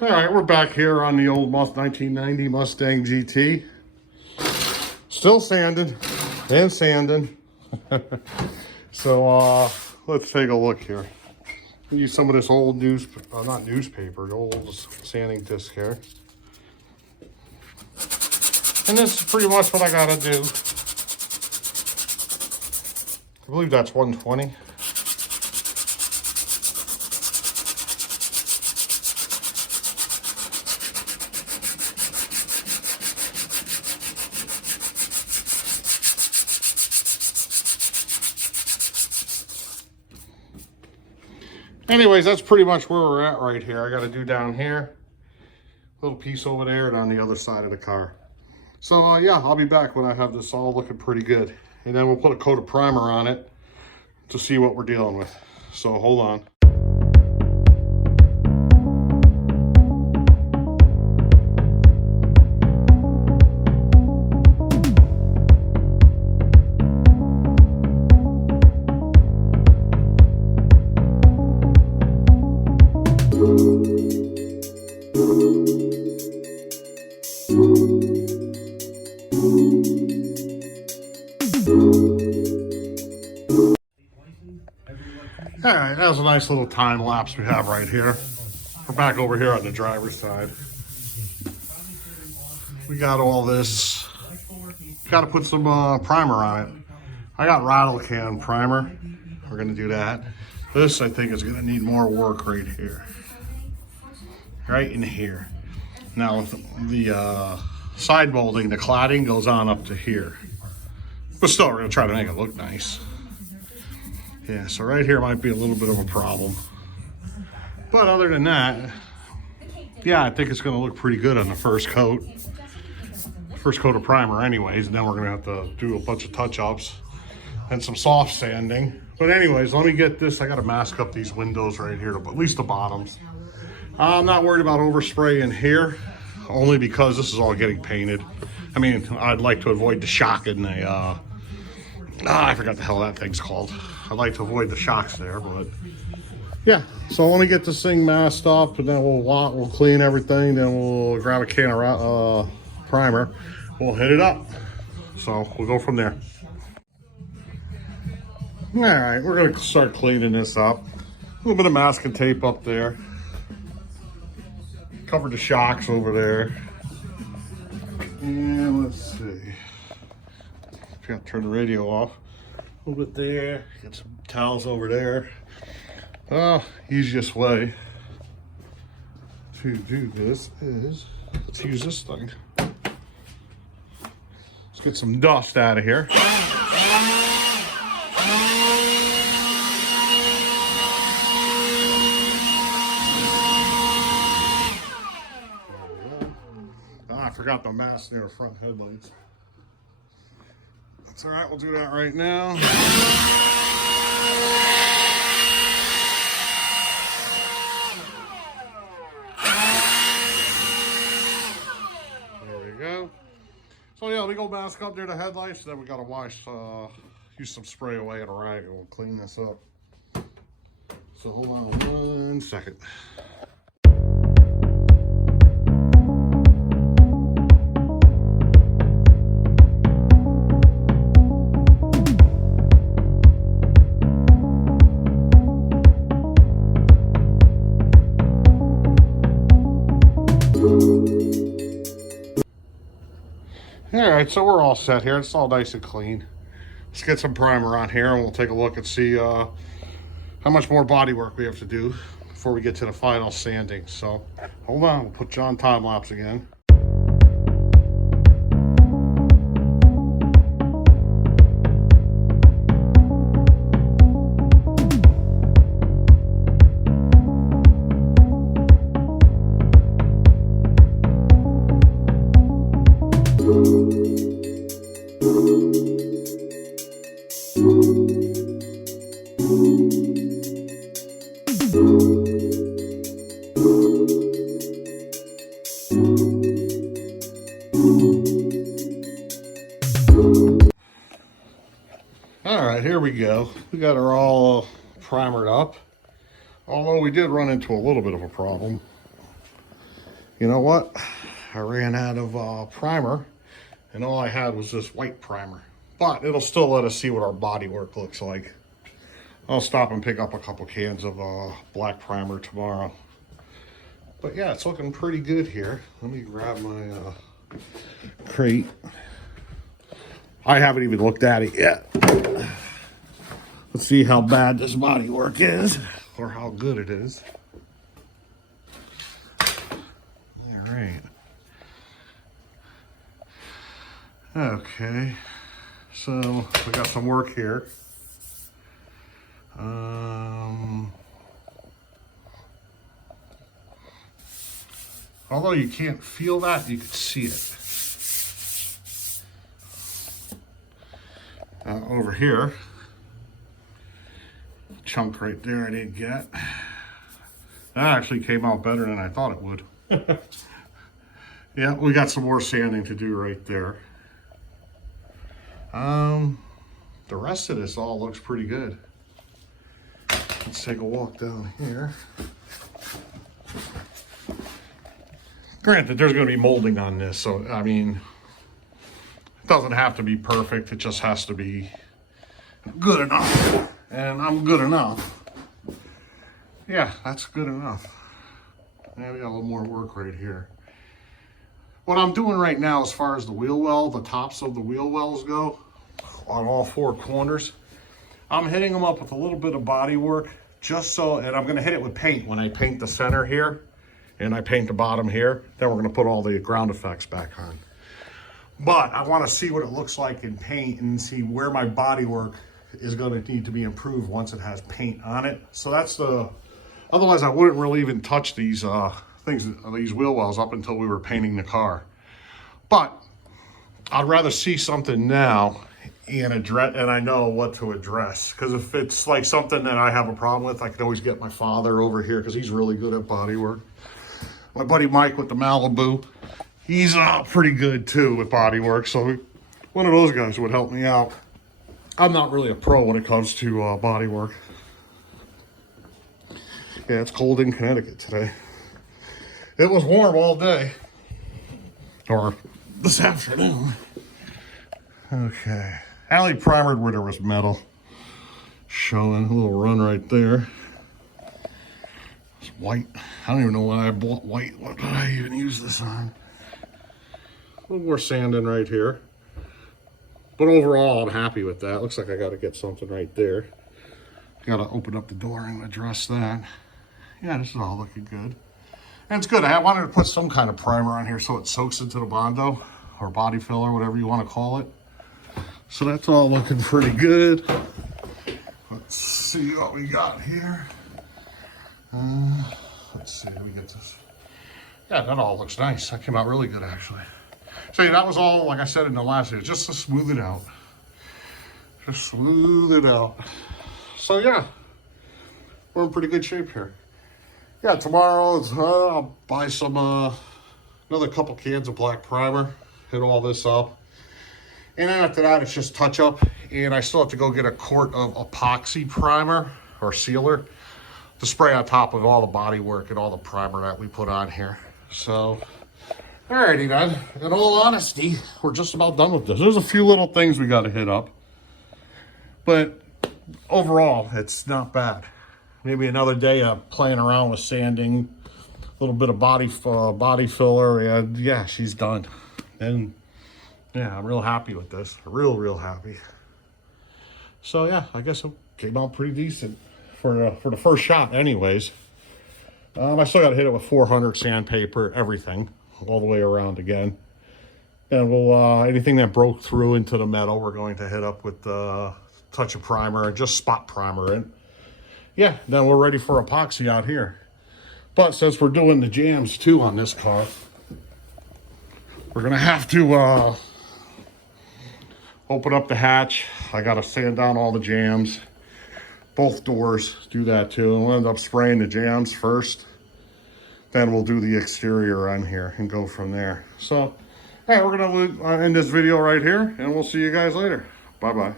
All right, we're back here on the old 1990 Mustang GT. Still sanding and sanding. So let's take a look here. Use some of this old not newspaper, the old sanding disc here. And this is pretty much what I gotta do. I believe that's 120. Anyways, that's pretty much where we're at right here. I got to do down here, a little piece over there, and on the other side of the car. So yeah, I'll be back when I have this all looking pretty good. And then we'll put a coat of primer on it to see what we're dealing with. So hold on. All right, that was a nice little time lapse we have right here. We're back over here on the driver's side. We got all this. Got to put some primer on it. I got rattle can primer. We're gonna do that. This I think is gonna need more work right here. Right in here. Now the side molding, the cladding goes on up to here. But still, we're gonna try to make it look nice. Yeah, so right here might be a little bit of a problem. But other than that, yeah, I think it's gonna look pretty good on the first coat. First coat of primer anyways, and then we're gonna have to do a bunch of touch-ups and some soft sanding. But anyways, let me get this. I gotta mask up these windows right here, at least the bottoms. I'm not worried about overspray in here, only because this is all getting painted. I mean, I'd like to avoid the shock in the, I forgot the hell that thing's called. I'd like to avoid the shocks there, but yeah. So let me get this thing masked up, and then we'll clean everything. Then we'll grab a can of primer. We'll hit it up. So we'll go from there. All right, we're gonna start cleaning this up. A little bit of masking tape up there. Covered the shocks over there. And let's see. Got to turn the radio off. A little bit there. Get some towels over there. Easiest way to do this is, let's use this thing. Let's get some dust out of here. I forgot the mask near the front headlights. That's all right, we'll do that right now. There we go. So yeah, we go mask up near the headlights, then we gotta wash, use some spray away and a rag, and we'll clean this up. So hold on 1 second. All right, so we're all set here. It's all nice and clean. Let's get some primer on here, and we'll take a look and see how much more body work we have to do before we get to the final sanding. So hold on, we'll put you on time lapse again. All right, here we go. We got her all primered up. Although we did run into a little bit of a problem. You know what? I ran out of primer, and all I had was this white primer. But it'll still let us see what our bodywork looks like. I'll stop and pick up a couple cans of black primer tomorrow. But yeah, it's looking pretty good here. Let me grab my crate. I haven't even looked at it yet. Let's see how bad this bodywork is, or how good it is. All right. Okay. So we got some work here. Although you can't feel that, you can see it. Over here, chunk right there I didn't get. That actually came out better than I thought it would. Yeah, we got some more sanding to do right there. The rest of this all looks pretty good. Let's take a walk down here. Granted, there's going to be molding on this, so I mean, it doesn't have to be perfect. It just has to be good enough. And I'm good enough. Yeah, that's good enough. Now we got a little more work right here. What I'm doing right now, as far as the wheel well, the tops of the wheel wells go, on all four corners, I'm hitting them up with a little bit of body work, just so, and I'm going to hit it with paint when I paint the center here, and I paint the bottom here. Then we're going to put all the ground effects back on. But I want to see what it looks like in paint and see where my body work is going to need to be improved once it has paint on it. So that's the, otherwise I wouldn't really even touch these these wheel wells up until we were painting the car. But I'd rather see something now and I know what to address. Because if it's like something that I have a problem with, I can always get my father over here because he's really good at body work. My buddy Mike with the Malibu, he's pretty good too with body work. So one of those guys would help me out. I'm not really a pro when it comes to body work. Yeah, it's cold in Connecticut today. It was warm all day. Or this afternoon. Okay. Alley primered where there was metal. Showing a little run right there. It's white. I don't even know why I bought white. What did I even use this on? A little more sanding right here. But overall, I'm happy with that. Looks like I got to get something right there. Got to open up the door and address that. Yeah, this is all looking good. And it's good. I wanted to put some kind of primer on here so it soaks into the Bondo or body filler, whatever you want to call it. So that's all looking pretty good. Let's see what we got here. Let's see if we get this. Yeah, that all looks nice. That came out really good, actually. So yeah, that was all, like I said in the last video, just to smooth it out. Just smooth it out. So yeah, we're in pretty good shape here. Yeah, tomorrow I'll buy some, another couple cans of black primer, hit all this up. And then after that, it's just touch up. And I still have to go get a quart of epoxy primer or sealer to spray on top of all the body work and all the primer that we put on here. So, alrighty then. In all honesty, we're just about done with this. There's a few little things we got to hit up. But overall, it's not bad. Maybe another day of playing around with sanding, a little bit of body filler, and yeah, she's done. And yeah, I'm real happy with this. Real happy. So yeah, I guess it came out pretty decent for the first shot anyways. I still got to hit it with 400 sandpaper, everything, all the way around again. And we'll, anything that broke through into the metal, we're going to hit up with touch of primer and just spot primer it. Yeah, then we're ready for epoxy out here. But since we're doing the jams too on this car, we're gonna have to open up the hatch. I gotta sand down all the jams, both doors, do that too. And we'll end up spraying the jams first. Then we'll do the exterior on here and go from there. So, hey, we're gonna end this video right here, and we'll see you guys later. Bye-bye.